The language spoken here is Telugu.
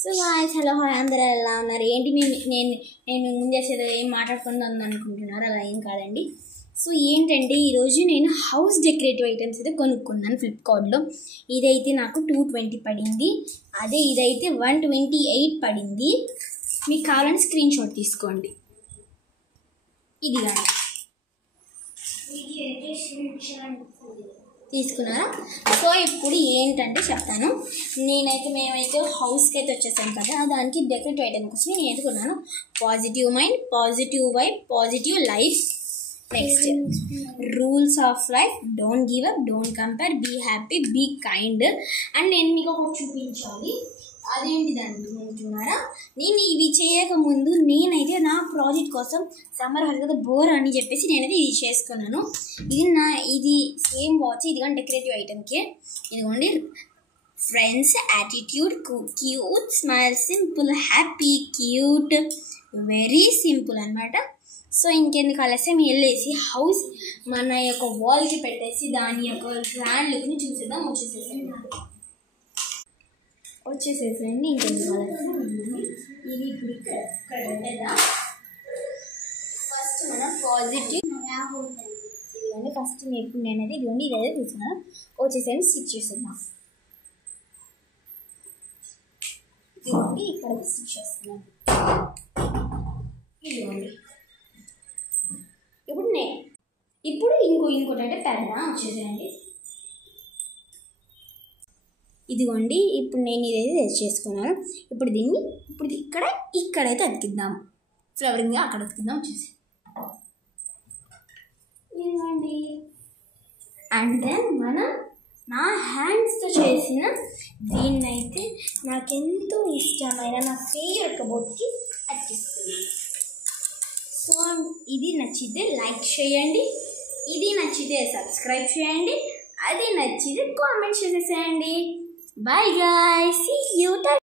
సో గాయ్స్ హలో హాయ్ అందరూ ఎలా ఉన్నారు? ఏంటి నేను ముందు చేసేది ఏం మాట్లాడుకుందాం అనుకుంటున్నారు? అలా ఏం కాదండి. సో ఏంటంటే ఈరోజు నేను హౌస్ డెకరేటివ్ ఐటమ్స్ అయితే కొనుక్కున్నాను ఫ్లిప్కార్ట్లో. ఇదైతే నాకు 220 పడింది, అదే ఇదైతే 128 పడింది. మీకు కావాలంటే స్క్రీన్ షాట్ తీసుకోండి. ఇది కానీ తీసుకున్నారా? సో ఇప్పుడు ఏంటంటే చెప్తాను. మేమైతే హౌస్కి అయితే వచ్చేసాం కదా, దానికి డెకరేటివ్ ఐటమ్ కోసం నేను ఎదుకున్నాను. Positive mind, positive vibe, positive life. Next rules of life, don't give up, don't compare, be happy, be kind. And నేను మీకు ఒకటి చూపించాలి. అదేంటిది అనుకుంటున్నారా? నేను ఇవి చేయకముందు నేనైతే నా ప్రాజెక్ట్ కోసం సమ్మర్ హాల్ కదా బోర్ అని చెప్పేసి నేనైతే ఇది చేసుకున్నాను. ఇది సేమ్ వాచ్, ఇది కానీ డెకరేటివ్ ఐటమ్కి. ఇదిగోండి, friends, attitude, cute, smile, simple, happy, cute, very simple అనమాట. సో ఇంకెందుకు ఆలస్యం, వెళ్ళేసి హౌస్ మన యొక్క వాల్కి పెట్టేసి దాని యొక్క గ్రాండ్ లుక్ని చూసేద్దాం. వచ్చేసేసండి ఇంకెందుకు ఆలస్యం. ఇది ఇప్పుడు ఇక్కడ పెట్టేదా. ఫస్ట్ మనం పాజిటివ్ ఇదిగోండి, ఫస్ట్ ఇప్పుడు నేనైతే ఇదిగోండి ఇదైతే తీసుకున్నాను. వచ్చేసేయండి స్టిచ్ చేసేద్దాం. ఇదిగోండి ఇక్కడ స్టిచ్ చేస్తున్నాను. ఇదిగోండి ఇప్పుడు ఇంకోటి అంటే పెద్ద వచ్చేసేయండి. ఇదిగోండి ఇప్పుడు నేను ఇదైతే చేసుకున్నాను. ఇప్పుడు దీన్ని ఇక్కడైతే అతికిద్దాం. ఫ్లవరింగ్గా అక్కడ అతికిద్దాం. వచ్చేసి ఇదిగోండి. అండ్ దెన్ మనం నా హ్యాండ్స్తో చేసిన దీన్నైతే నాకెంతో ఇష్టమైన నా ఫేవరెట్ బొట్కి అతికిస్తుంది. సో ఇది నచ్చితే లైక్ చేయండి, ఇది నచ్చితే సబ్స్క్రైబ్ చేయండి, అది నచ్చితే కామెంట్ చేసేసేయండి. Bye guys, see you.